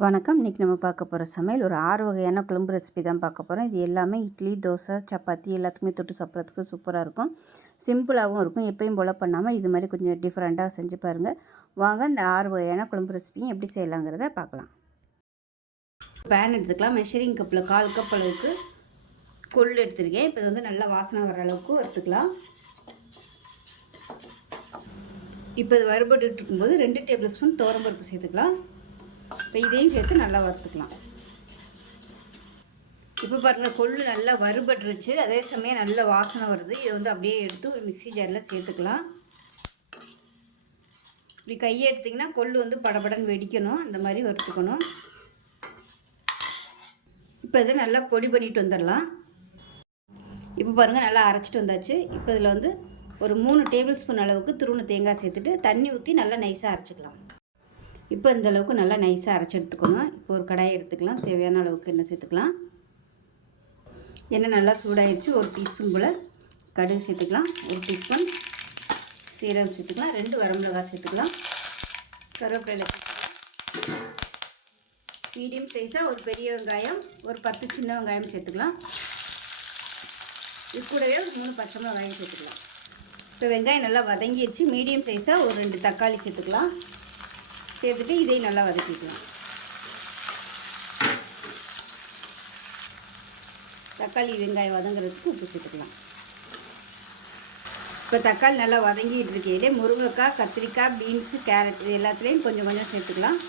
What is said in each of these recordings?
வணக்கம். இன்றைக்கி நம்ம பார்க்க போகிற சமையல் ஒரு 6 வகையான குழம்பு ரெசிபி தான் பார்க்க போகிறோம். இது எல்லாமே இட்லி, தோசை, சப்பாத்தி எல்லாத்துக்குமே தொட்டு சாப்பிட்றதுக்கு சூப்பராக இருக்கும். சிம்பிளாகவும் இருக்கும். எப்பயும் போல் பண்ணாமல் இது மாதிரி கொஞ்சம் டிஃப்ரெண்ட்டாக செஞ்சு பாருங்கள். வாங்க இந்த 6 வகையான குழம்பு ரெசிபியும் எப்படி செய்யலாங்கிறத பார்க்கலாம். பேன் எடுத்துக்கலாம். மெஷரிங் கப்பில் 1/4 கப் அளவுக்கு கொள்ளு எடுத்துருக்கேன். இப்போ இது வந்து நல்லா வாசனை வர அளவுக்கு வறுத்துக்கலாம். இப்போ இது வறுபட்டு இருக்கும்போது 2 டேபிள் ஸ்பூன் துவரம்பருப்பு சேர்த்துக்கலாம். இப்போ இதையும் சேர்த்து நல்லா வறுத்துக்கலாம். இப்போ பாருங்கள், கொள்ளு நல்லா வறுபட்டுருச்சு. அதே சமயம் நல்ல வாசனை வருது. இதை வந்து அப்படியே எடுத்து ஒரு மிக்ஸி ஜாரில் சேர்த்துக்கலாம். இப்படி கையை எடுத்திங்கன்னா கொள்ளு வந்து படபடன்னு வெடிக்கணும். அந்த மாதிரி வறுத்துக்கணும். இப்போ இதை நல்லா பொடி பண்ணிட்டு வந்துடலாம். இப்போ பாருங்கள், நல்லா அரைச்சிட்டு வந்தாச்சு. இப்போ இதில் வந்து ஒரு 3 டேபிள் ஸ்பூன் அளவுக்கு துருவன தேங்காய் சேர்த்துட்டு தண்ணி ஊற்றி நல்லா நைஸாக அரைச்சிக்கலாம். இப்போ இந்த அளவுக்கு நல்லா நைஸாக அரைச்சி எடுத்துக்கணும். இப்போ ஒரு கடாயை எடுத்துக்கலாம். தேவையான அளவுக்கு எண்ணெய் சேர்த்துக்கலாம். எண்ணெய் நல்லா சூடாகிடுச்சு. 1 டீஸ்பூன் போல் கடுகு சேர்த்துக்கலாம். 1 டீஸ்பூன் சீரகம் சேர்த்துக்கலாம். 2 வரமிளகாய் சேர்த்துக்கலாம். கருவேப்பிலை சேர்த்துக்கலாம். மீடியம் சைஸாக ஒரு பெரிய வெங்காயம், ஒரு 10 சின்ன வெங்காயம் சேர்த்துக்கலாம். இது கூடவே ஒரு 3 பச்சை மிளகாயும் சேர்த்துக்கலாம். இப்போ வெங்காயம் நல்லா வதங்கிடுச்சு. மீடியம் சைஸாக ஒரு 2 தக்காளி சேர்த்துக்கலாம். சேர்த்துட்டு இதையும் நல்லா வதக்கிக்கலாம். தக்காளி வெங்காயம் வதங்குறதுக்கு உப்பு சேர்த்துக்கலாம். இப்போ தக்காளி நல்லா வதங்கிட்டு இருக்கையிலே முருங்கைக்காய், கத்திரிக்காய், பீன்ஸு, கேரட் இது எல்லாத்துலேயும் கொஞ்சம் கொஞ்சம் சேர்த்துக்கலாம்.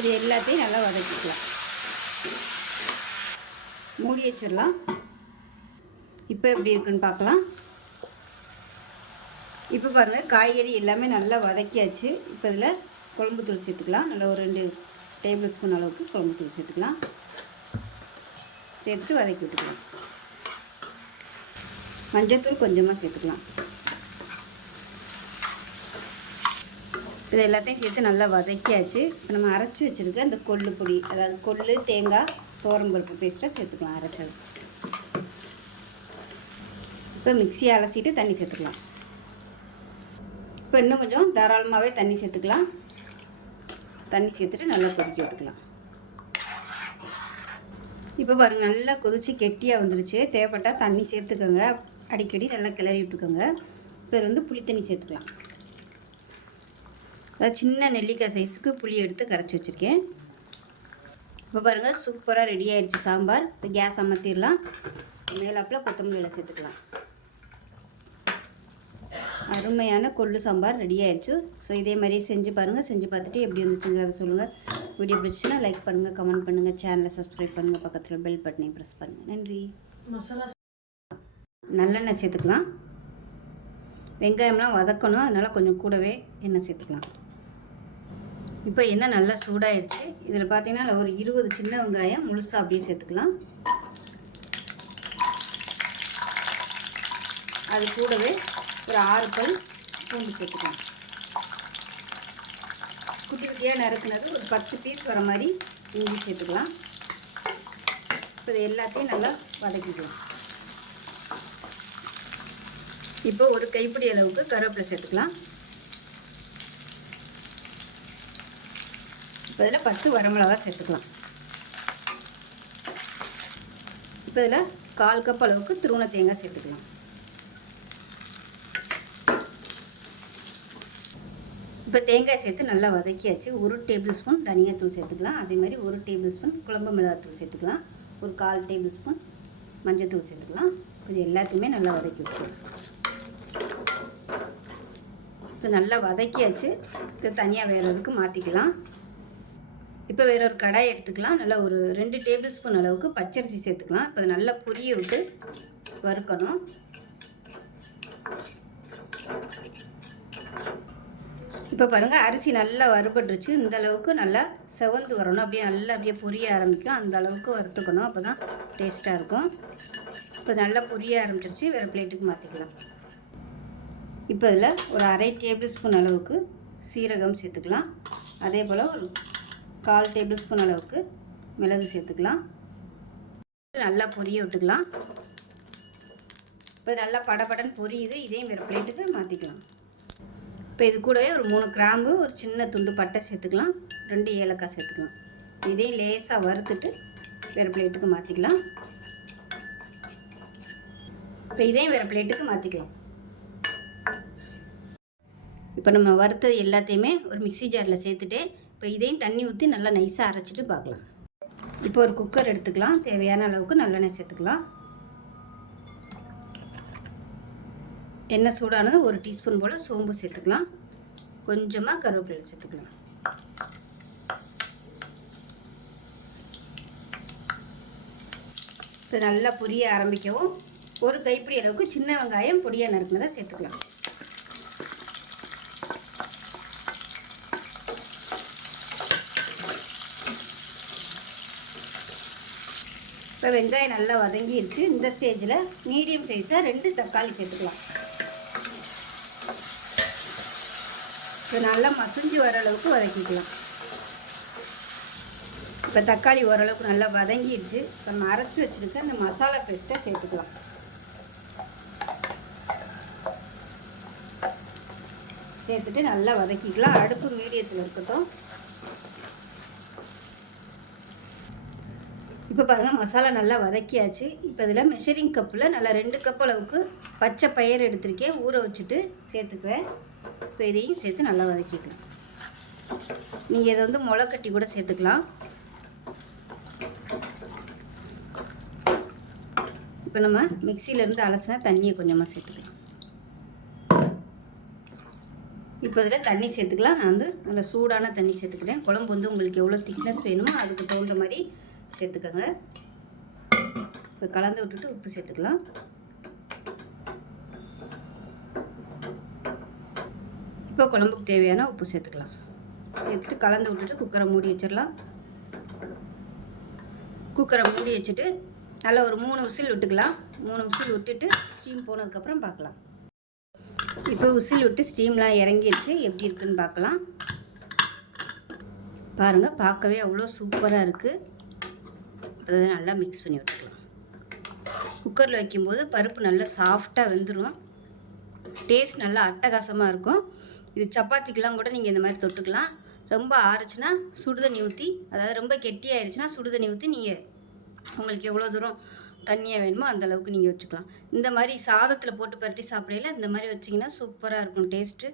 இது எல்லாத்தையும் நல்லா வதக்கிக்கலாம். மூடி வச்சிடலாம். இப்போ எப்படி இருக்குன்னு பார்க்கலாம். இப்போ பாருங்கள், காய்கறி எல்லாமே நல்லா வதக்கியாச்சு. இப்போ இதில் குழம்புத்தூள் சேர்த்துக்கலாம். நல்லா ஒரு 2 டேபிள் ஸ்பூன் அளவுக்கு குழம்புத்தூள் சேர்த்துக்கலாம். சேர்த்துட்டு வதக்கி விட்டுக்கலாம். மஞ்சள்தூள் கொஞ்சமாக சேர்த்துக்கலாம். இது எல்லாத்தையும் சேர்த்து நல்லா வதக்கியாச்சு. இப்போ நம்ம அரைச்சி வச்சுருக்க அந்த கொள்ளு பொடி, அதாவது கொள்ளு, தேங்காய், துவரம்பருப்பு பேஸ்ட்டாக சேர்த்துக்கலாம் அரைச்சது. இப்போ மிக்ஸியை அலசிட்டு தண்ணி சேர்த்துக்கலாம். இப்போ இன்னும் கொஞ்சம் தாராளமாகவே தண்ணி சேர்த்துக்கலாம். தண்ணி சேர்த்துட்டு நல்லா கொதிக்க விட்டுக்கலாம். இப்போ பாருங்கள், நல்லா கொதித்து கெட்டியாக வந்துருச்சு. தேவைப்பட்டால் தண்ணி சேர்த்துக்கோங்க. அடிக்கடி நல்லா கிளறி விட்டுக்கோங்க. இப்போ இதில் வந்து புளி தண்ணி சேர்த்துக்கலாம். அதாவது சின்ன நெல்லிக்காய் சைஸுக்கு புளி எடுத்து கரைச்சி வச்சுருக்கேன். இப்போ பாருங்கள், சூப்பராக ரெடி ஆகிடுச்சு சாம்பார். இப்போ கேஸ் அமர்த்திடலாம். மேலாப்பில் கொத்தமல்லி சேர்த்துக்கலாம். அருமையான கொள்ளு சாம்பார் ரெடி ஆயிடுச்சு. ஸோ இதே மாதிரியே செஞ்சு பாருங்கள். செஞ்சு பார்த்துட்டு எப்படி இருந்துச்சுங்கிறத சொல்லுங்கள். வீடியோ பிடிச்சுன்னா லைக் பண்ணுங்கள், கமெண்ட் பண்ணுங்கள், சேனலை சப்ஸ்கிரைப் பண்ணுங்கள், பக்கத்தில் பெல் பட்டனையும் ப்ரெஸ் பண்ணுங்கள். நன்றி. நல்லெண்ணெய் சேர்த்துக்கலாம். வெங்காயம்லாம் வதக்கணும், அதனால் கொஞ்சம் கூடவே எண்ணெய் சேர்த்துக்கலாம். இப்போ எண்ணெய் நல்லா சூடாயிருச்சு. இதில் பார்த்தீங்கன்னா ஒரு 20 சின்ன வெங்காயம் முழுசாக அப்படியே சேர்த்துக்கலாம். அது கூடவே ஒரு 6 பல் பூண்டு சேர்த்துக்கலாம். குட்டி குட்டியாக நறுக்குனது ஒரு 10 பீஸ் வர மாதிரி இஞ்சி சேர்த்துக்கலாம். இப்போ இது எல்லாத்தையும் நல்லா வதக்கிக்கலாம். இப்போ ஒரு கைப்பிடி அளவுக்கு கருவேப்பிலை சேர்த்துக்கலாம். இப்போ இதில் 10 வரமிளகாய் சேர்த்துக்கலாம். இப்போ இதில் 1/4 கப் அளவுக்கு துருவன தேங்காய் சேர்த்துக்கலாம். இப்போ தேங்காய் சேர்த்து நல்லா வதக்கியாச்சு. 1 டேபிள் ஸ்பூன் தனியாத்தூள் சேர்த்துக்கலாம். அதே மாதிரி 1 டேபிள் ஸ்பூன் குழம்பு மிளகாத்தூள் சேர்த்துக்கலாம். ஒரு 1/4 டேபிள் ஸ்பூன் மஞ்சள்தூள் சேர்த்துக்கலாம். இது எல்லாத்தையுமே நல்லா வதக்கி விட்டுக்கலாம். இது நல்லா வதக்கியாச்சு. இது தனியாக வேறு எதுக்கு மாற்றிக்கலாம். இப்போ வேற ஒரு கடாய் எடுத்துக்கலாம். நல்லா ஒரு 2 டேபிள் ஸ்பூன் அளவுக்கு பச்சரிசி சேர்த்துக்கலாம். இப்போ அது நல்லா பொரிய விட்டு வறுக்கணும். இப்போ பாருங்கள், அரிசி நல்லா வறுபட்டுருச்சு. இந்த அளவுக்கு நல்லா செவந்து வரணும். அப்படியே நல்லா அப்படியே பொரிய ஆரம்பிக்கும். அந்த அளவுக்கு வறுத்துக்கணும். அப்போ தான் டேஸ்ட்டாக இருக்கும். இப்போ நல்லா பொரிய ஆரம்பிச்சிருச்சு. வேறு பிளேட்டுக்கு மாற்றிக்கலாம். இப்போ இதில் ஒரு 1/2 டேபிள் ஸ்பூன் அளவுக்கு சீரகம் சேர்த்துக்கலாம். அதே போல் ஒரு 1/4 டேபிள் ஸ்பூன் அளவுக்கு மிளகு சேர்த்துக்கலாம். நல்லா பொரிய விட்டுக்கலாம். இப்போ நல்லா படபடன்னு பொரியுது. இதையும் வேறு பிளேட்டுக்கு மாற்றிக்கலாம். இப்போ இது கூடவே ஒரு 3 கிராம்பு, ஒரு சின்ன துண்டு பட்டை சேர்த்துக்கலாம், 2 ஏலக்காய் சேர்த்துக்கலாம். இதையும் லேசாக வறுத்துட்டு வேறு பிளேட்டுக்கு மாற்றிக்கலாம். இப்போ இதையும் வேறு பிளேட்டுக்கு மாற்றிக்கலாம். இப்போ நம்ம வறுத்தது எல்லாத்தையுமே ஒரு மிக்ஸி ஜாரில் சேர்த்துட்டு இப்போ இதையும் தண்ணி ஊற்றி நல்லா நைஸாக அரைச்சிட்டு பார்க்கலாம். இப்போ ஒரு குக்கர் எடுத்துக்கலாம். தேவையான அளவுக்கு நல்லெண்ணெய் சேர்த்துக்கலாம். எண்ணெய் சூடானது 1 டீஸ்பூன் போல் சோம்பு சேர்த்துக்கலாம். கொஞ்சமாக கருவேப்பிலை சேர்த்துக்கலாம். இப்போ நல்லா பொரிய ஆரம்பிக்கவும் ஒரு கைப்பிடி அளவுக்கு சின்ன வெங்காயம் பொடியாக நறுக்குனதை சேர்த்துக்கலாம். இப்போ வெங்காயம் நல்லா வதங்கிடுச்சு. இந்த ஸ்டேஜில் மீடியம் சைஸாக 2 தக்காளி சேர்த்துக்கலாம். இப்போ நல்லா மசிஞ்சு வர அளவுக்கு வதக்கிக்கலாம். இப்போ தக்காளி ஓரளவுக்கு நல்லா வதங்கிடுச்சு. நம்ம அரைச்சி வச்சுருக்க அந்த மசாலா பேஸ்ட்டை சேர்த்துக்கலாம். சேர்த்துட்டு நல்லா வதக்கிக்கலாம். அடுப்பு மீடியத்தில் இருக்கட்டும். இப்போ பாருங்கள், மசாலா நல்லா வதக்கியாச்சு. இப்போ இதில் மெஷரிங் கப்பில் நல்லா 2 கப் அளவுக்கு பச்சை பயிறு எடுத்துருக்கேன், ஊற வச்சுட்டு சேர்த்துக்குவேன். இப்போ இதையும் சேர்த்து நல்லா வதக்கிக்கலாம். நீங்கள் இதை வந்து முளைக்கட்டி கூட சேர்த்துக்கலாம். இப்போ நம்ம மிக்சியிலேருந்து அலசினா தண்ணியை கொஞ்சமாக சேர்த்துக்கலாம். இப்போ இதில் தண்ணி சேர்த்துக்கலாம். நான் வந்து நல்லா சூடான தண்ணி சேர்த்துக்கிறேன். குழம்பு வந்து உங்களுக்கு எவ்வளோ திக்னஸ் வேணுமோ அதுக்கு தகுந்த மாதிரி சேர்த்துக்கோங்க. இப்போ கலந்து விட்டுட்டு உப்பு சேர்த்துக்கலாம். இப்போ குழம்புக்கு தேவையான உப்பு சேர்த்துக்கலாம். சேர்த்துட்டு கலந்து விட்டுட்டு குக்கரை மூடி வச்சிடலாம். குக்கரை மூடி வச்சுட்டு நல்லா ஒரு 3 விசில் விட்டுக்கலாம். 3 விசில் விட்டுட்டு ஸ்டீம் போனதுக்கப்புறம் பார்க்கலாம். இப்போ விசில் விட்டு ஸ்டீம்லாம் இறங்கிடுச்சு. எப்படி இருக்குன்னு பார்க்கலாம். பாருங்கள், பார்க்கவே அவ்வளோ சூப்பராக இருக்குது. அதை நல்லா மிக்ஸ் பண்ணி விட்டுக்கலாம். குக்கரில் வைக்கும்போது பருப்பு நல்லா சாஃப்டாக வெந்துடும். டேஸ்ட் நல்லா அட்டகாசமாக இருக்கும். இது சப்பாத்திக்கெலாம் கூட நீங்கள் இந்த மாதிரி தொட்டுக்கலாம். ரொம்ப ஆறுச்சுன்னா சுடுதண்ணி ஊற்றி, அதாவது ரொம்ப கெட்டியாகிடுச்சுன்னா சுடுதண்ணி ஊற்றி நீங்கள் உங்களுக்கு எவ்வளோ தூரம் தண்ணியாக வேணுமோ அந்தளவுக்கு நீங்கள் வச்சுக்கலாம். இந்த மாதிரி சாதத்தில் போட்டு பரட்டி சாப்பிடையில இந்த மாதிரி வச்சிங்கன்னா சூப்பராக இருக்கும். டேஸ்ட்டு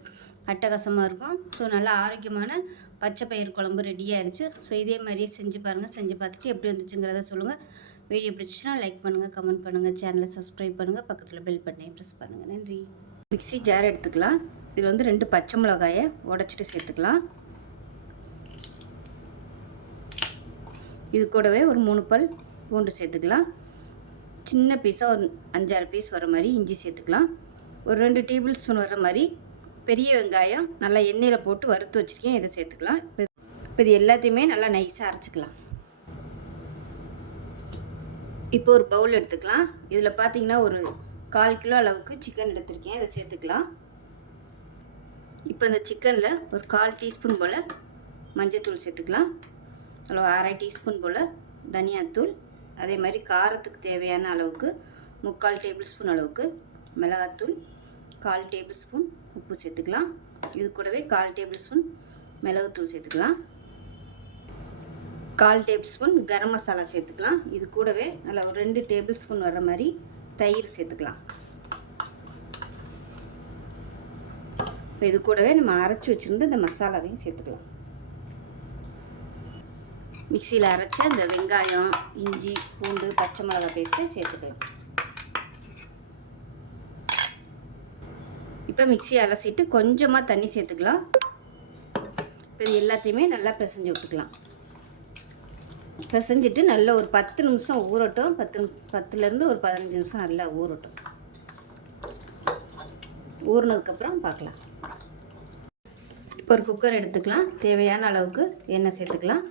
அட்டகாசமாக இருக்கும். ஸோ நல்லா ஆரோக்கியமான பச்சை பயிறு குழம்பு ரெடியாகிடுச்சு. ஸோ இதே மாதிரியே செஞ்சு பாருங்கள். செஞ்சு பார்த்துட்டு எப்படி வந்துச்சுங்கிறத சொல்லுங்கள். வீடியோ பிடிச்சிச்சுன்னா லைக் பண்ணுங்கள், கமெண்ட் பண்ணுங்கள், சேனலை சப்ஸ்கிரைப் பண்ணுங்கள், பக்கத்தில் பெல் பட்டனையும் ப்ரெஸ் பண்ணுங்கள். நன்றி. மிக்ஸி ஜார் எடுத்துக்கலாம். இதில் வந்து 2 பச்சை மிளகாயை உடச்சிட்டு சேர்த்துக்கலாம். இது கூடவே ஒரு 3 பல் பூண்டு சேர்த்துக்கலாம். சின்ன பீஸாக ஒரு 5-6 பீஸ் வர மாதிரி இஞ்சி சேர்த்துக்கலாம். ஒரு 2 டேபிள் ஸ்பூன் வர மாதிரி பெரிய வெங்காயம் நல்லா எண்ணெயில் போட்டு வறுத்து வச்சுருக்கேன், இதை சேர்த்துக்கலாம். இப்போ இது எல்லாத்தையுமே நல்லா நைஸாக அரைச்சிக்கலாம். இப்போ ஒரு பவுல் எடுத்துக்கலாம். இதில் பார்த்தீங்கன்னா ஒரு 1/4 கிலோ அளவுக்கு சிக்கன் எடுத்திருக்கேன், இதை சேர்த்துக்கலாம். இப்போ இந்த சிக்கனில் ஒரு 1/4 டீஸ்பூன் போல் மஞ்சள்தூள் சேர்த்துக்கலாம். அதில் 1/2 டீஸ்பூன் போல் தனியாத்தூள், அதே மாதிரி காரத்துக்கு தேவையான அளவுக்கு 3/4 டேபிள் ஸ்பூன் அளவுக்கு மிளகாத்தூள், 1/4 டேபிள் ஸ்பூன் உப்பு சேர்த்துக்கலாம். இது கூடவே 1/4 டேபிள் ஸ்பூன் மிளகுத்தூள் சேர்த்துக்கலாம். 1/4 டேபிள் ஸ்பூன் கரம் மசாலா சேர்த்துக்கலாம். இது கூடவே நல்லா ஒரு 2 டேபிள் ஸ்பூன் வர மாதிரி தயிர் சேர்த்துக்கலாம். இப்போ இது கூடவே நம்ம அரைச்சி வச்சுருந்து இந்த மசாலாவையும் சேர்த்துக்கலாம். மிக்சியில் அரைச்சி அந்த வெங்காயம், இஞ்சி, பூண்டு, பச்சை மிளகாய் பேஸ்ட்டை சேர்த்துக்கலாம். இப்போ மிக்சியை அலசிட்டு கொஞ்சமாக தண்ணி சேர்த்துக்கலாம். இப்போ இது எல்லாத்தையுமே நல்லா பிசைஞ்சு விட்டுக்கலாம். பிசைஞ்சிட்டு நல்லா ஒரு 10 நிமிஷம் ஊறட்டும். 10லேருந்து ஒரு 15 நிமிஷம் நல்லா ஊறட்டும். ஊறினதுக்கப்புறம் பார்க்கலாம். இப்போ ஒரு குக்கர் எடுத்துக்கலாம். தேவையான அளவுக்கு எண்ணெய் சேர்த்துக்கலாம்.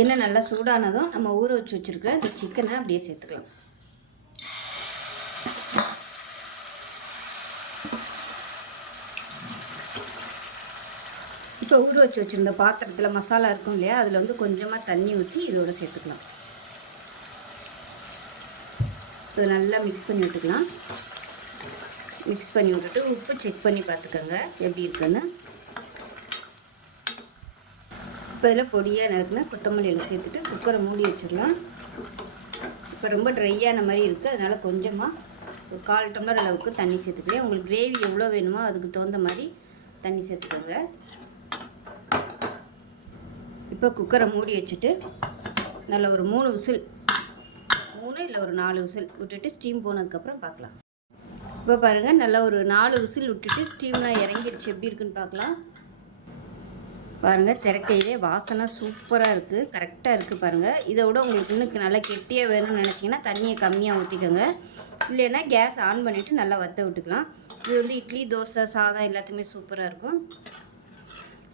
எண்ணெய் நல்லா சூடானதும் நம்ம ஊற வச்சு வச்சுருக்கிற இந்த சிக்கனை அப்படியே சேர்த்துக்கலாம். இப்போ ஊற வச்சு வச்சுருந்த பாத்திரத்தில் மசாலா இருக்கும் இல்லையா, அதில் வந்து கொஞ்சமாக தண்ணி ஊற்றி இதோட சேர்த்துக்கலாம். இதை நல்லா மிக்ஸ் பண்ணி விட்டுக்கலாம். மிக்ஸ் பண்ணி விட்டுட்டு உப்பு செக் பண்ணி பார்த்துக்கோங்க எப்படி இருக்குன்னு. இப்போ இதில் பொடியாக நறுக்குனா கொத்தமல்லி இலை சேர்த்துட்டு குக்கரை மூடி வச்சிடலாம். இப்போ ரொம்ப ட்ரையான மாதிரி இருக்குது, அதனால் கொஞ்சமாக ஒரு 1/4 டம்ளர் அளவுக்கு தண்ணி சேர்த்துக்கிறேன். உங்களுக்கு கிரேவி எவ்வளோ வேணுமோ அதுக்கு தகுந்த மாதிரி தண்ணி சேர்த்துக்கோங்க. இப்போ குக்கரை மூடி வச்சுட்டு நல்ல ஒரு 3 விசில், 3 இல்லை ஒரு 4 விசில் விட்டுட்டு ஸ்டீம் போனதுக்கப்புறம் பார்க்கலாம். இப்போ பாருங்கள், நல்லா ஒரு 4 விசில் விட்டுட்டு ஸ்டீம்லாம் இறங்கிடுச்சு. எப்படி இருக்குன்னு பார்க்கலாம். பாருங்கள், திரட்டையிலே வாசனை சூப்பராக இருக்குது, கரெக்டாக இருக்குது பாருங்கள். இதை விட உங்களுக்கு இன்னும் நல்லா கெட்டியாக வேணும்னு நினச்சிங்கன்னா தண்ணியை கம்மியாக ஊற்றிக்கோங்க. இல்லைன்னா கேஸ் ஆன் பண்ணிவிட்டு நல்லா வற்ற விட்டுக்கலாம். இது வந்து இட்லி, தோசை, சாதம் எல்லாத்துக்குமே சூப்பராக இருக்கும்.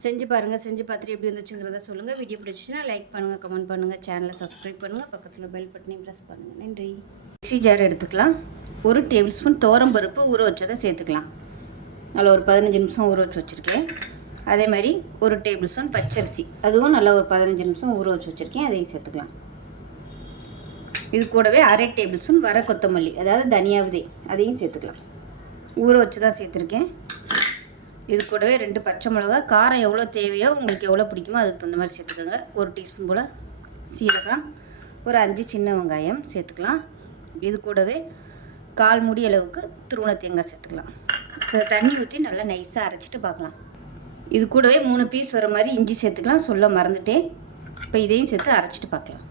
செஞ்சு பாருங்கள். செஞ்சு பார்த்துட்டு எப்படி இருந்துச்சுங்கிறத சொல்லுங்கள். வீடியோ பிடிச்சிச்சின்னா லைக் பண்ணுங்கள், கமெண்ட் பண்ணுங்கள், சேனலை சப்ஸ்கிரைப் பண்ணுங்கள், பக்கத்தில் பெல் பட்டனையும் ப்ரெஸ் பண்ணுங்கள். நன்றி. மிக்ஸி ஜார் எடுத்துக்கலாம். 1 டேபிள் ஸ்பூன் துவரம்பருப்பு ஊற வச்சதை சேர்த்துக்கலாம். நல்லா ஒரு 15 நிமிஷம் ஊற வச்சு வச்சுருக்கேன். அதே மாதிரி 1 டேபிள் ஸ்பூன் பச்சரிசி, அதுவும் நல்லா ஒரு 15 நிமிஷம் ஊற வச்சு வச்சுருக்கேன், அதையும் சேர்த்துக்கலாம். இது கூடவே 1/2 டேபிள் ஸ்பூன் வர கொத்தமல்லி, அதாவது தனியா விதை, அதையும் சேர்த்துக்கலாம். ஊற வச்சு தான் சேர்த்துருக்கேன். இது கூடவே 2 பச்சை மிளகா, காரம் எவ்வளோ தேவையோ உங்களுக்கு எவ்வளோ பிடிக்குமோ அதுக்கு தகுந்த மாதிரி சேர்த்துக்கோங்க. 1 டீஸ்பூன் போல் சீரகம், ஒரு 5 சின்ன வெங்காயம் சேர்த்துக்கலாம். இது கூடவே 1/4 மூடி அளவுக்கு துருவன தேங்காய் சேர்த்துக்கலாம். தண்ணி ஊற்றி நல்லா நைஸாக அரைச்சிட்டு பார்க்கலாம். இது கூடவே 3 பீஸ் வர மாதிரி இஞ்சி சேர்த்துக்கலாம், சொல்ல மறந்துட்டேன். இப்போ இதையும் சேர்த்து அரைச்சிட்டு பார்க்கலாம்.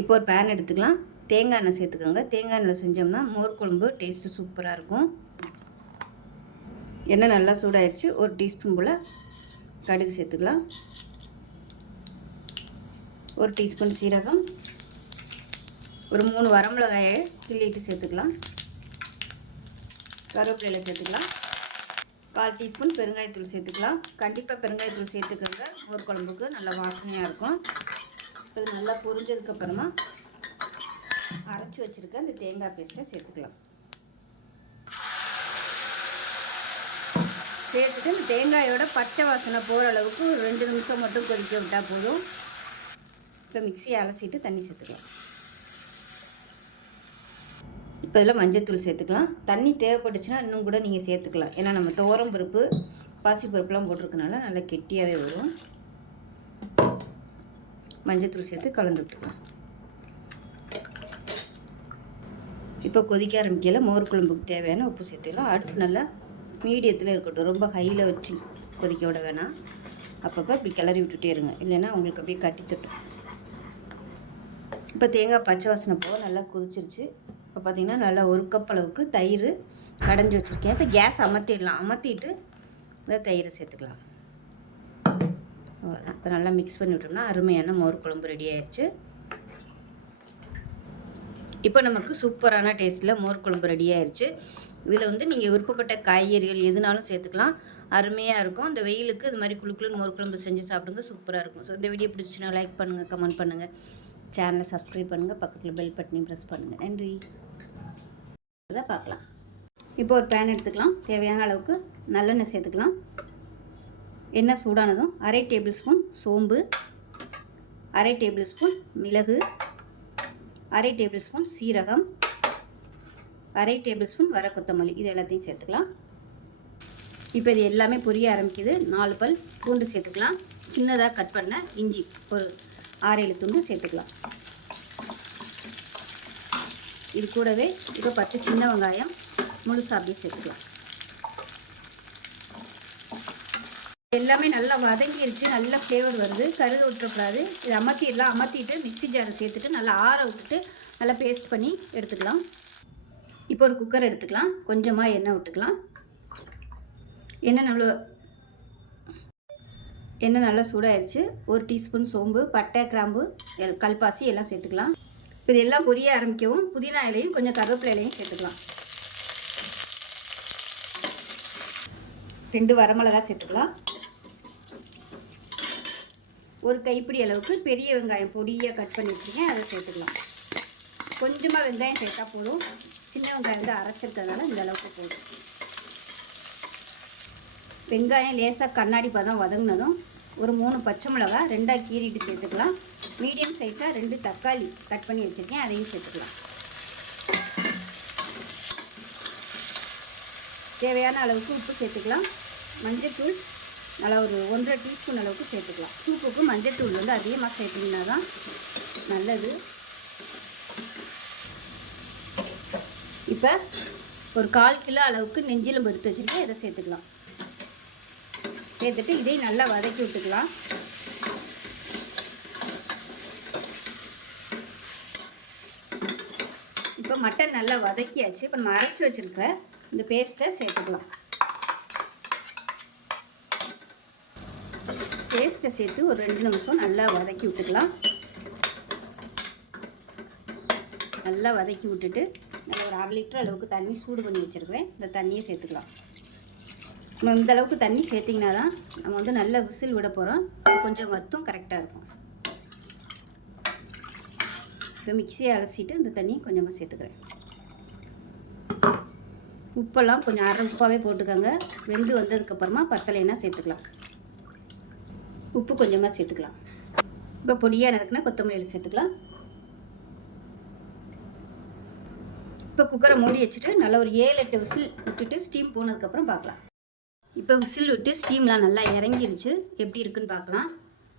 இப்போ ஒரு பேன் எடுத்துக்கலாம். தேங்காய் எண்ணெய் சேர்த்துக்கோங்க. தேங்காய் எண்ணெய் செஞ்சோம்னா மோர் குழம்பு டேஸ்ட்டு சூப்பராக இருக்கும். எண்ணெய் நல்லா சூடாயிடுச்சு. 1 டீஸ்பூன் போல் கடுகு சேர்த்துக்கலாம். 1 டீஸ்பூன் சீரகம், ஒரு 3 வரமிளகாயை கிள்ளிட்டு சேர்த்துக்கலாம். கருவேப்பிலை சேர்த்துக்கலாம். 1/4 டீஸ்பூன் பெருங்காயத்தூள் சேர்த்துக்கலாம். கண்டிப்பாக பெருங்காயத்தூள் சேர்த்துக்கோங்க, மோர் குழம்புக்கு நல்லா வாசனையாக இருக்கும். இது நல்லா பொரிஞ்சதுக்கப்புறமா அரைச்சி வச்சுருக்க அந்த தேங்காய் பேஸ்ட்டை சேர்த்துக்கலாம். சேர்த்துட்டு இந்த தேங்காயோட பச்சை வாசனை போகிற அளவுக்கு ஒரு 2 நிமிஷம் மட்டும் கொதிக்க விட்டால் போதும். இப்போ மிக்சியை அலசிட்டு தண்ணி சேர்த்துக்கலாம். இப்போ இதில் மஞ்சள்தூள் சேர்த்துக்கலாம். தண்ணி தேவைப்பட்டுச்சுன்னா இன்னும் கூட நீங்கள் சேர்த்துக்கலாம். ஏன்னா நம்ம துவரம் பருப்பு, பாசிப்பருப்புலாம் போட்டிருக்கனால நல்லா கெட்டியாகவே வரும். மஞ்சள்தூள் சேர்த்து கலந்து விட்டுக்கலாம். இப்போ கொதிக்க ஆரம்பிக்கல. மோர் குழம்புக்கு தேவையான உப்பு சேர்த்துக்கலாம். அடுப்பு நல்லா மீடியத்தில் இருக்கட்டும், ரொம்ப ஹையில் வச்சு கொதிக்க விட வேணாம். அப்பப்போ இப்படி கிளறி விட்டுட்டே இருங்க, இல்லைன்னா உங்களுக்கு அப்படியே கட்டி தட்டும். இப்போ தேங்காய் பச்சை வாசனை போக நல்லா கொதிச்சிருச்சு. இப்போ பார்த்திங்கன்னா நல்லா 1 கப் அளவுக்கு தயிர் கடைஞ்சி வச்சுருக்கேன். இப்போ கேஸ் அமர்த்திடலாம். அமர்த்திட்டு இந்த தயிரை சேர்த்துக்கலாம். அவ்வளோதான். இப்போ நல்லா மிக்ஸ் பண்ணி விட்டோம்னா அருமையான மோர் குழம்பு ரெடி ஆயிடுச்சு. இப்போ நமக்கு சூப்பரான டேஸ்ட்டில் மோர் குழம்பு ரெடி ஆயிடுச்சு. இதில் வந்து நீங்கள் விருப்பப்பட்ட காய்கறிகள் எதுனாலும் சேர்த்துக்கலாம், அருமையாக இருக்கும். இந்த வெயிலுக்கு இது மாதிரி குழுக்குன்னு மோர் குழம்பு செஞ்சு சாப்பிடுங்க, சூப்பராக இருக்கும். ஸோ இந்த வீடியோ பிடிச்சிச்சுன்னா லைக் பண்ணுங்கள், கமெண்ட் பண்ணுங்கள், சேனலை சப்ஸ்கிரைப் பண்ணுங்கள், பக்கத்தில் பெல் பட்டனையும் ப்ரெஸ் பண்ணுங்கள். நன்றி. தான் பார்க்கலாம். இப்போ ஒரு பேன் எடுத்துக்கலாம். தேவையான அளவுக்கு நல்லெண்ணெய் சேர்த்துக்கலாம். எண்ணெய் சூடானதும் 1/2 டேபிள் ஸ்பூன் சோம்பு, 1/2 டேபிள் ஸ்பூன் மிளகு, 1/2 டேபிள் ஸ்பூன் சீரகம், 1/2 டேபிள் ஸ்பூன் வர கொத்தமல்லி, இது எல்லாத்தையும் சேர்த்துக்கலாம். இப்போ இது எல்லாமே பொரிய ஆரம்பிக்குது. 4 பல் பூண்டு சேர்த்துக்கலாம். சின்னதாக கட் பண்ண இஞ்சி ஒரு 6-7 துண்டு சேர்த்துக்கலாம். இது கூடவே இப்போ 10 சின்ன வெங்காயம் முழுசாக அப்படியே சேர்த்துக்கலாம். எல்லாமே நல்லா வதங்கிடுச்சு, நல்ல ஃப்ளேவர் வருது. கருது விட்டுறக்கூடாது. இது அமர்த்திடலாம். அமர்த்திட்டு மிக்ஸி ஜாரை சேர்த்துட்டு நல்லா ஆற விட்டுட்டு நல்லா பேஸ்ட் பண்ணி எடுத்துக்கலாம். இப்போ ஒரு குக்கர் எடுத்துக்கலாம். கொஞ்சமாக எண்ணெய் விட்டுக்கலாம். எண்ணெய் நல்லா சூடாயிருச்சு. 1 டீஸ்பூன் சோம்பு, பட்டை, கிராம்பு, கல்பாசி எல்லாம் சேர்த்துக்கலாம். இப்போ இது எல்லாம் பொரிய ஆரம்பிக்கவும் புதினா இலையும் கொஞ்சம் கருவேப்பிலை இலையும் சேர்த்துக்கலாம். 2 வரமிளகாய் சேர்த்துக்கலாம். 1 கைப்பிடி அளவுக்கு பெரிய வெங்காயம் பொடியாக கட் பண்ணி வச்சுருக்கேன், அதை சேர்த்துக்கலாம். கொஞ்சமாக வெங்காயம் சேர்த்தா போதும். சின்ன வெங்காயம் வந்து அரைச்சிருக்கிறதுனால இந்த அளவுக்கு போதும். வெங்காயம் லேசாக கண்ணாடி பதம் வதங்கினதும் ஒரு 3 பச்சை மிளகாய் 2ஆக கீறிட்டு சேர்த்துக்கலாம். மீடியம் சைஸாக 2 தக்காளி கட் பண்ணி வச்சுருக்கேன், அதையும் சேர்த்துக்கலாம். தேவையான அளவுக்கு உப்பு சேர்த்துக்கலாம். மஞ்சள்தூள் நல்லா ஒரு 1.5 டீஸ்பூன் அளவுக்கு சேர்த்துக்கலாம். சூப்புக்கு மஞ்சள்தூள் வந்து அதிகமாக சேர்த்திங்கன்னா தான் நல்லது. இப்போ ஒரு 1/4 கிலோ அளவுக்கு நெஞ்சிலும் எடுத்து வச்சுருக்கேன், இதை சேர்த்துக்கலாம். சேர்த்துட்டு இதையும் நல்லா வதக்கி விட்டுக்கலாம். இப்போ மட்டன் நல்லா வதக்கியாச்சு. இப்போ நம்ம அரைச்சி வச்சுருக்கிற இந்த பேஸ்ட்டை சேர்த்துக்கலாம். பேஸ்ட்டை சேர்த்து ஒரு 2 நிமிஷம் நல்லா வதக்கி விட்டுக்கலாம். நல்லா வதக்கி விட்டுட்டு நல்லா ஒரு 1/2 லிட்டர் அளவுக்கு தண்ணி சூடு பண்ணி வச்சுருக்கிறேன், இந்த தண்ணியை சேர்த்துக்கலாம். நம்ம இந்த அளவுக்கு தண்ணி சேர்த்திங்கன்னா தான் நம்ம வந்து நல்லா விசில் விட போகிறோம், கொஞ்சம் வத்தும் கரெக்டாக இருக்கும். இப்போ மிக்சியை அலசிட்டு இந்த தண்ணி கொஞ்சமாக சேர்த்துக்கிறேன். உப்பெல்லாம் கொஞ்சம் அரை உப்பாகவே போட்டுக்கோங்க. வெந்து வந்ததுக்கப்புறமா பத்தலைன்னா சேர்த்துக்கலாம். உப்பு கொஞ்சமாக சேர்த்துக்கலாம். இப்போ பொடியாக நறுக்குனா கொத்தமல்லி சேர்த்துக்கலாம். இப்போ குக்கரை மூடி வச்சுட்டு நல்லா ஒரு 7-8 விசில் விட்டுட்டு ஸ்டீம் போனதுக்கப்புறம் பார்க்கலாம். இப்போ விசில் விட்டு ஸ்டீம்லாம் நல்லா இறங்கிருச்சு, எப்படி இருக்குன்னு பார்க்கலாம்.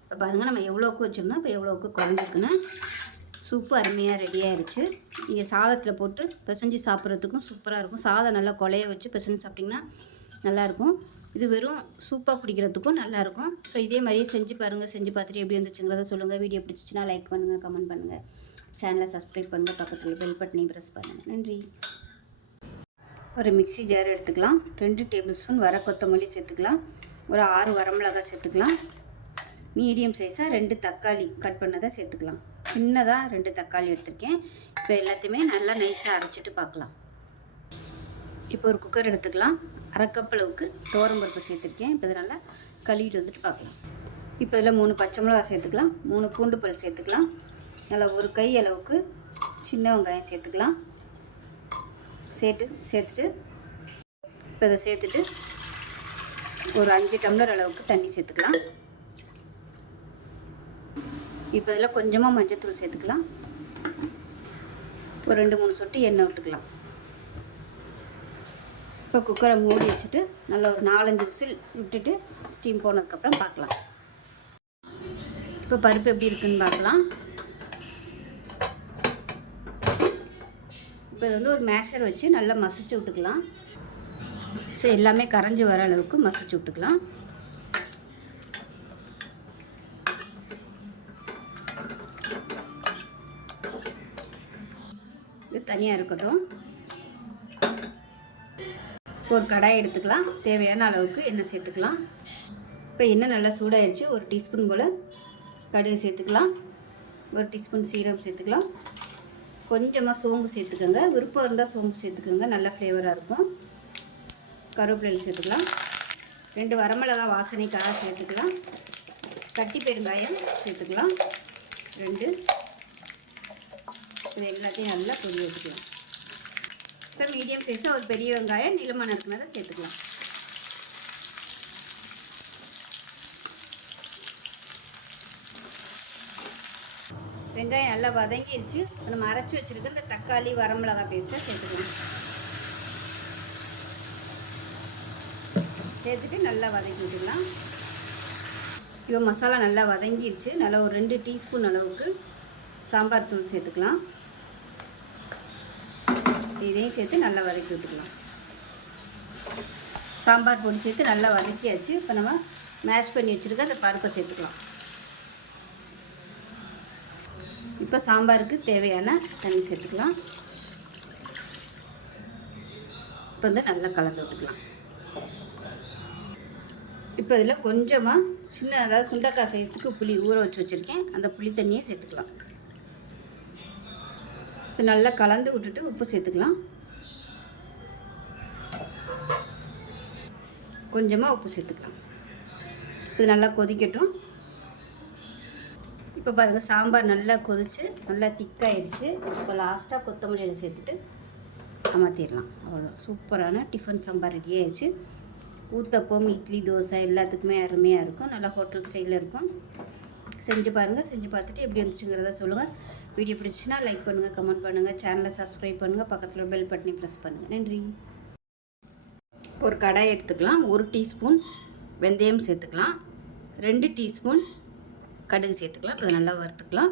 இப்போ பாருங்கள், நம்ம எவ்வளோக்கு வச்சுருந்தோம், இப்போ எவ்வளோக்கு குறைஞ்சிருக்குன்னு. சூப்பு அருமையாக ரெடியாகிருச்சு. நீங்கள் சாதத்தில் போட்டு பிசைஞ்சு சாப்பிட்றதுக்கும் சூப்பராக இருக்கும். சாதம் நல்லா கொலைய வச்சு பிசைஞ்சு சாப்பிட்டிங்கன்னா நல்லாயிருக்கும். இது வெறும் சூப்பாக குடிக்கிறதுக்கும் நல்லாயிருக்கும். ஸோ இதே மாதிரியே செஞ்சு பாருங்கள். செஞ்சு பார்த்துட்டு எப்படி வந்துச்சுங்கிறத சொல்லுங்கள். வீடியோ பிடிச்சிச்சின்னா லைக் பண்ணுங்கள், கமெண்ட் பண்ணுங்கள், சேனலை சப்ஸ்கிரைப் பண்ணுங்கள், பக்கத்தில் பெல் பட்டனையும் ப்ரெஸ் பண்ணுங்கள். நன்றி. ஒரு மிக்ஸி ஜார் எடுத்துக்கலாம். 2 டேபிள் ஸ்பூன் வர கொத்தமல்லி சேர்த்துக்கலாம். ஒரு 6 வரமிளகாய் சேர்த்துக்கலாம். மீடியம் சைஸாக 2 தக்காளி கட் பண்ணதை சேர்த்துக்கலாம். சின்னதாக 2 தக்காளி எடுத்திருக்கேன். இப்போ எல்லாத்தையுமே நல்லா நைஸாக அரைச்சிட்டு பார்க்கலாம். இப்போ ஒரு குக்கர் எடுத்துக்கலாம். 1/2 கப் அளவுக்கு துவரம்பருப்பு சேர்த்துருக்கேன். இப்போ இதை நல்லா கழுவிட்டு வந்துட்டு பார்க்கலாம். இப்போ இதில் 3 பச்சை மிளகா சேர்த்துக்கலாம். 3 பூண்டு பல் சேர்த்துக்கலாம். நல்லா ஒரு கை அளவுக்கு சின்ன வெங்காயம் சேர்த்துக்கலாம். சேர்த்துட்டு இப்போ இதை சேர்த்துட்டு ஒரு 5 டம்ளர் அளவுக்கு தண்ணி சேர்த்துக்கலாம். இப்போ இதில் கொஞ்சமாக மஞ்சள்தூள் சேர்த்துக்கலாம். ஒரு 2-3 சொட்டு எண்ணெய் விட்டுக்கலாம். இப்போ குக்கரை மூடி வச்சுட்டு நல்லா ஒரு 4-5 விசில் விட்டுட்டு ஸ்டீம் போனதுக்கப்புறம் பார்க்கலாம். இப்போ பருப்பு எப்படி இருக்குன்னு பார்க்கலாம். இப்போ இது வந்து ஒரு மேஷர் வச்சு நல்லா மசிச்சு விட்டுக்கலாம். ஸோ எல்லாமே கரைஞ்சி வர அளவுக்கு மசிச்சு விட்டுக்கலாம். இது தனியாக இருக்கட்டும். ஒரு கடாய் எடுத்துக்கலாம். தேவையான அளவுக்கு எண்ணெய் சேர்த்துக்கலாம். இப்போ எண்ணெய் நல்லா சூடாகிடுச்சு. ஒரு டீஸ்பூன் போல் கடுகு சேர்த்துக்கலாம். ஒரு டீஸ்பூன் சீரகம் சேர்த்துக்கலாம். கொஞ்சமாக சோம்பு சேர்த்துக்கோங்க. விருப்பம் இருந்தால் சோம்பு சேர்த்துக்கோங்க, நல்ல ஃப்ளேவராக இருக்கும். கருவேப்பிலை சேர்த்துக்கலாம். 2 வரமிளகா வாசனைக்காக சேர்த்துக்கலாம். கட்டி பெருங்காயம் சேர்த்துக்கலாம் 2. இது எல்லாத்தையும் நல்லா பொடி வச்சுக்கலாம். இப்போ மீடியம் சைஸாக ஒரு பெரிய வெங்காயம் நீளமாக நறுக்குனதை சேர்த்துக்கலாம். வெங்காயம் நல்லா வதங்கிடுச்சு. நம்ம அரைச்சி வச்சுருக்க இந்த தக்காளி வரமிளகாய் பேஸ்ட்டை சேர்த்துக்கலாம். சேர்த்துட்டு நல்லா வதக்கி விட்டுக்கலாம். இப்போ மசாலா நல்லா வதங்கிடுச்சு. நல்லா ஒரு 2 டீஸ்பூன் அளவுக்கு சாம்பார் தூள் சேர்த்துக்கலாம். இதையும் சேர்த்து நல்லா வதக்கி விட்டுக்கலாம். சாம்பார் பொடி சேர்த்து நல்லா வதக்கியாச்சு. இப்போ நம்ம மேஷ் பண்ணி வச்சுருக்க அந்த பருப்பை சேர்த்துக்கலாம். இப்போ சாம்பாருக்கு தேவையான தண்ணி சேர்த்துக்கலாம். இப்போ வந்து நல்லா கலந்து விட்டுக்கலாம். இப்போ இதில் கொஞ்சமாக சின்ன அதாவது சுண்டக்காய் சைஸுக்கு புளி ஊற வச்சு வச்சுருக்கேன், அந்த புளி தண்ணியை சேர்த்துக்கலாம். இப்போ நல்லா கலந்து விட்டுட்டு உப்பு சேர்த்துக்கலாம். கொஞ்சமாக உப்பு சேர்த்துக்கலாம். இது நல்லா கொதிக்கட்டும். இப்போ பாருங்கள், சாம்பார் நல்லா கொதிச்சு நல்லா திக்காயிடுச்சு. இப்போ லாஸ்ட்டாக கொத்தமல்லியில் சேர்த்துட்டு அமர்த்திடலாம். அவ்வளோ சூப்பரான டிஃபன் சாம்பார் ரெடி ஆயிடுச்சு. ஊத்தப்பம், இட்லி, தோசை எல்லாத்துக்குமே அருமையாக இருக்கும். நல்லா ஹோட்டல் ஸ்டைலில் இருக்கும். செஞ்சு பாருங்கள். செஞ்சு பார்த்துட்டு எப்படி வந்துச்சுங்கிறத சொல்லுங்கள். வீடியோ பிடிச்சின்னா லைக் பண்ணுங்கள், கமெண்ட் பண்ணுங்கள், சேனலை சப்ஸ்கிரைப் பண்ணுங்கள், பக்கத்தில் பெல் பட்டனை ப்ரெஸ் பண்ணுங்கள். நன்றி. ஒரு கடாய் எடுத்துக்கலாம். 1 டீஸ்பூன் வெந்தயம் சேர்த்துக்கலாம். 2 டீஸ்பூன் கடுகு சேர்த்துக்கலாம். இப்போ நல்லா வறுத்துக்கலாம்.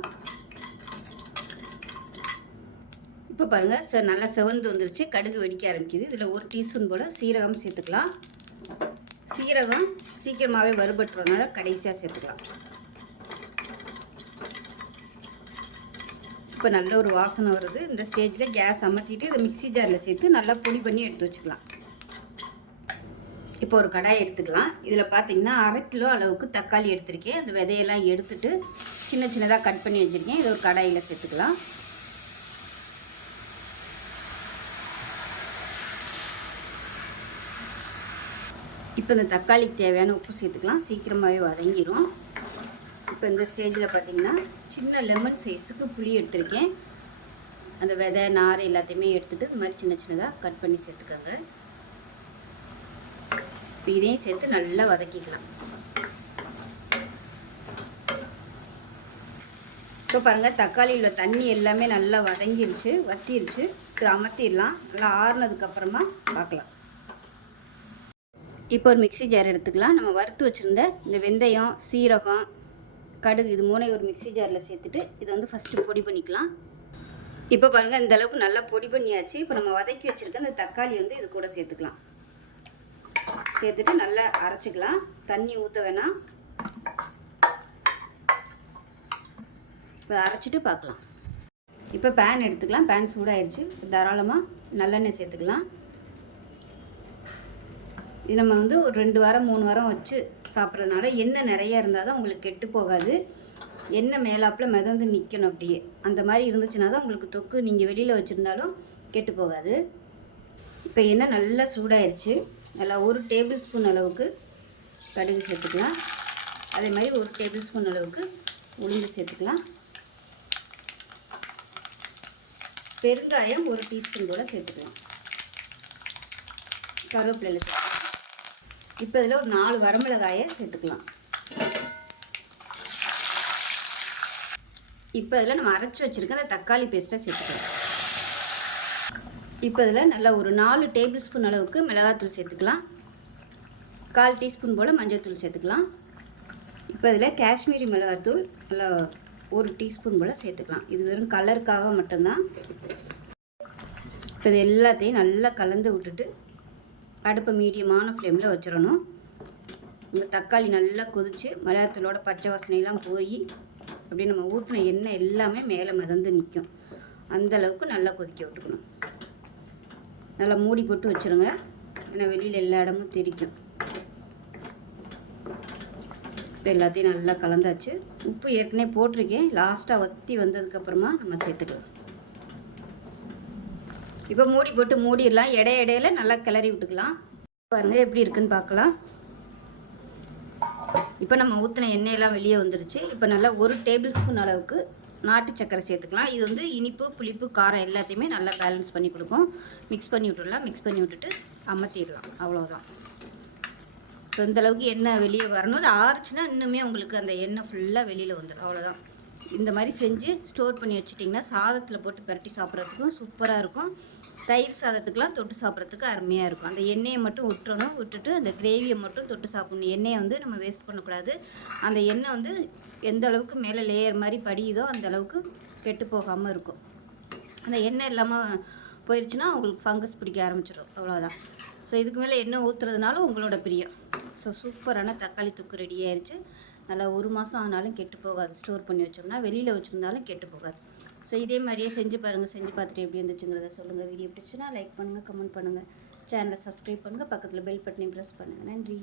இப்போ பாருங்கள் சார், நல்லா செவந்து வந்துருச்சு. கடுகு வெடிக்க ஆரம்பிக்குது. இதில் 1 டீஸ்பூன் போல் சீரகம் சேர்த்துக்கலாம். சீரகம் சீக்கிரமாகவே வறுபட்டுறதுனால கடைசியாக சேர்த்துக்கலாம். இப்போ நல்ல ஒரு வாசனை வருது. இந்த ஸ்டேஜில் கேஸ் அமர்த்திட்டு இதை மிக்ஸி ஜாரில் சேர்த்து நல்லா பொடி பண்ணி எடுத்து வச்சுக்கலாம். இப்போ ஒரு கடாய் எடுத்துக்கலாம். இதில் பார்த்தீங்கன்னா 1/2 கிலோ அளவுக்கு தக்காளி எடுத்திருக்கேன். அந்த விதையெல்லாம் எடுத்துட்டு சின்ன சின்னதாக கட் பண்ணி வச்சுருக்கேன். இதை ஒரு கடாயில் சேர்த்துக்கலாம். இப்போ இந்த தக்காளிக்கு தேவையான உப்பு சேர்த்துக்கலாம். சீக்கிரமாகவே வதங்கிடும். இப்போ இந்த ஸ்டேஜில் பார்த்தீங்கன்னா சின்ன லெமன் சைஸுக்கு புளி எடுத்திருக்கேன். அந்த விதை நார் எல்லாத்தையுமே எடுத்துகிட்டு இந்த மாதிரி சின்ன சின்னதாக கட் பண்ணி சேர்த்துக்கோங்க. இப்போ இதையும் சேர்த்து நல்லா வதக்கிக்கலாம். இப்போ பாருங்கள், தக்காளியில் தண்ணி எல்லாமே நல்லா வதங்கிருச்சு, வத்திருச்சு. இது அமர்த்திடலாம். நல்லா ஆறுனதுக்கப்புறமா பார்க்கலாம். இப்போ ஒரு மிக்ஸி ஜார் எடுத்துக்கலாம். நம்ம வறுத்து வச்சுருந்த இந்த வெந்தயம், சீரகம், கடுகு இது 3 ஒரு மிக்ஸி ஜாரில் சேர்த்துட்டு இதை வந்து ஃபஸ்ட்டு பொடி பண்ணிக்கலாம். இப்போ பாருங்கள், இந்த அளவுக்கு நல்லா பொடி பண்ணியாச்சு. இப்போ நம்ம வதக்கி வச்சுருக்க இந்த தக்காளி வந்து இது கூட சேர்த்துக்கலாம். சேர்த்துட்டு நல்லா அரைச்சிக்கலாம். தண்ணி ஊற்ற வேணாம். இப்போ அரைச்சிட்டு பார்க்கலாம். இப்போ பேன் எடுத்துக்கலாம். பேன் சூடாயிருச்சு. தாராளமாக நல்லெண்ணெய் சேர்த்துக்கலாம். இது நம்ம வந்து ஒரு 2 வாரம் 3 வாரம் வச்சு சாப்பிட்றதுனால எண்ணெய் நிறையா இருந்தால் தான் உங்களுக்கு கெட்டு போகாது. எண்ணெய் மேலாப்பில் மிதந்து நிற்கணும். அப்படியே அந்த மாதிரி இருந்துச்சுன்னா தான் உங்களுக்கு தொக்கு நீங்கள் வெளியில் வச்சுருந்தாலும் கெட்டு போகாது. இப்போ எண்ணெய் நல்லா சூடாயிருச்சு. நல்லா 1 டேபிள் ஸ்பூன் அளவுக்கு கடுகு சேர்த்துக்கலாம். அதே மாதிரி 1 டேபிள் ஸ்பூன் அளவுக்கு உளுந்து சேர்த்துக்கலாம். பெருங்காயம் 1 டீஸ்பூன் கூட சேர்த்துக்கலாம். கருவேப்பிலை சேர்த்துக்கலாம். இப்போ இதில் ஒரு 4 வரமிளகாயை சேர்த்துக்கலாம். இப்போ இதில் நம்ம அரைச்சி வச்சுருக்க அந்த தக்காளி பேஸ்ட்டை சேர்த்துக்கலாம். இப்போ இதில் நல்லா ஒரு 4 டேபிள் ஸ்பூன் அளவுக்கு மிளகாத்தூள் சேர்த்துக்கலாம். 1/4 டீஸ்பூன் போல் மஞ்சள்தூள் சேர்த்துக்கலாம். இப்போ இதில் காஷ்மீரி மிளகாத்தூள் நல்லா 1 டீஸ்பூன் போல் சேர்த்துக்கலாம். இது வெறும் கலருக்காக மட்டும்தான். இப்போ இது எல்லாத்தையும் நல்லா கலந்து விட்டுட்டு அடுப்பை மீடியமான ஃப்ளேமில் வச்சிடணும். இந்த தக்காளி நல்லா கொதித்து மிளகாத்தூளோட பச்சை வாசனையெல்லாம் போய் அப்படியே நம்ம ஊற்றின எண்ணெய் எல்லாமே மேலே மிதந்து நிற்கும். அந்தளவுக்கு நல்லா கொதிக்க விட்டுக்கணும். நல்லா மூடி போட்டு வச்சுருங்க. ஏன்னா வெளியில் எல்லா இடமும் தெரிக்கும். இப்போ எல்லாத்தையும் நல்லா கலந்தாச்சு. உப்பு ஏற்கனவே போட்டிருக்கேன். லாஸ்ட்டாக வற்றி வந்ததுக்கப்புறமா நம்ம சேர்த்துக்கலாம். இப்போ மூடி போட்டு மூடிடலாம். இடையில நல்லா கிளறி விட்டுக்கலாம். பாருங்கள் எப்படி இருக்குன்னு பார்க்கலாம். இப்போ நம்ம ஊற்றின எண்ணெயெல்லாம் வெளியே வந்துருச்சு. இப்போ நல்லா 1 டேபிள் ஸ்பூன் அளவுக்கு நாட்டு சர்க்கரை சேர்த்துக்கலாம். இது வந்து இனிப்பு, புளிப்பு, காரம் எல்லாத்தையுமே நல்லா பேலன்ஸ் பண்ணி கொடுக்கும். மிக்ஸ் பண்ணி விட்டுடலாம். மிக்ஸ் பண்ணி விட்டுட்டு அமர்த்திடலாம். அவ்வளோதான். இப்போ இந்தளவுக்கு எண்ணெய் வெளியே வரணும். அது ஆறுச்சுன்னா இன்னுமே உங்களுக்கு அந்த எண்ணெய் ஃபுல்லாக வெளியில் வந்துடும். அவ்வளோதான். இந்த மாதிரி செஞ்சு ஸ்டோர் பண்ணி வச்சுட்டிங்கன்னா சாதத்தில் போட்டு பரட்டி சாப்பிட்றதுக்கும் சூப்பராக இருக்கும். தயிர் சாதத்துக்கெலாம் தொட்டு சாப்பிட்றதுக்கு அருமையாக இருக்கும். அந்த எண்ணெயை மட்டும் விட்டுறணும். விட்டுட்டு அந்த கிரேவியை மட்டும் தொட்டு சாப்பிட்ணும். எண்ணெயை வந்து நம்ம வேஸ்ட் பண்ணக்கூடாது. அந்த எண்ணெய் வந்து எந்த அளவுக்கு மேலே லேயர் மாதிரி படியுதோ அந்த அளவுக்கு கெட்டு போகாமல் இருக்கும். அந்த எண்ணெய் இல்லாமல் போயிடுச்சுன்னா உங்களுக்கு ஃபங்கஸ் பிடிக்க ஆரம்பிச்சிடும். அவ்வளோதான். ஸோ இதுக்கு மேலே எண்ணெய் ஊற்றுறதுனால உங்களோட பிரியம். ஸோ சூப்பரான தக்காளி தொக்கு ரெடி ஆயிடுச்சு. நல்லா 1 மாதம் ஆனாலும் கெட்டு போகாது. ஸ்டோர் பண்ணி வச்சோம்னா வெளியில் வச்சுருந்தாலும் கெட்டு போகாது. ஸோ இதே மாதிரியே செஞ்சு பாருங்கள். செஞ்சு பார்த்துட்டு எப்படி இருந்துச்சுங்கிறத சொல்லுங்கள். வீடியோ பிடிச்சுன்னா லைக் பண்ணுங்கள், கமெண்ட் பண்ணுங்கள், சேனலை சப்ஸ்கிரைப் பண்ணுங்கள், பக்கத்தில் பெல் பட்டனையும் ப்ரெஸ் பண்ணுங்கள். நன்றி.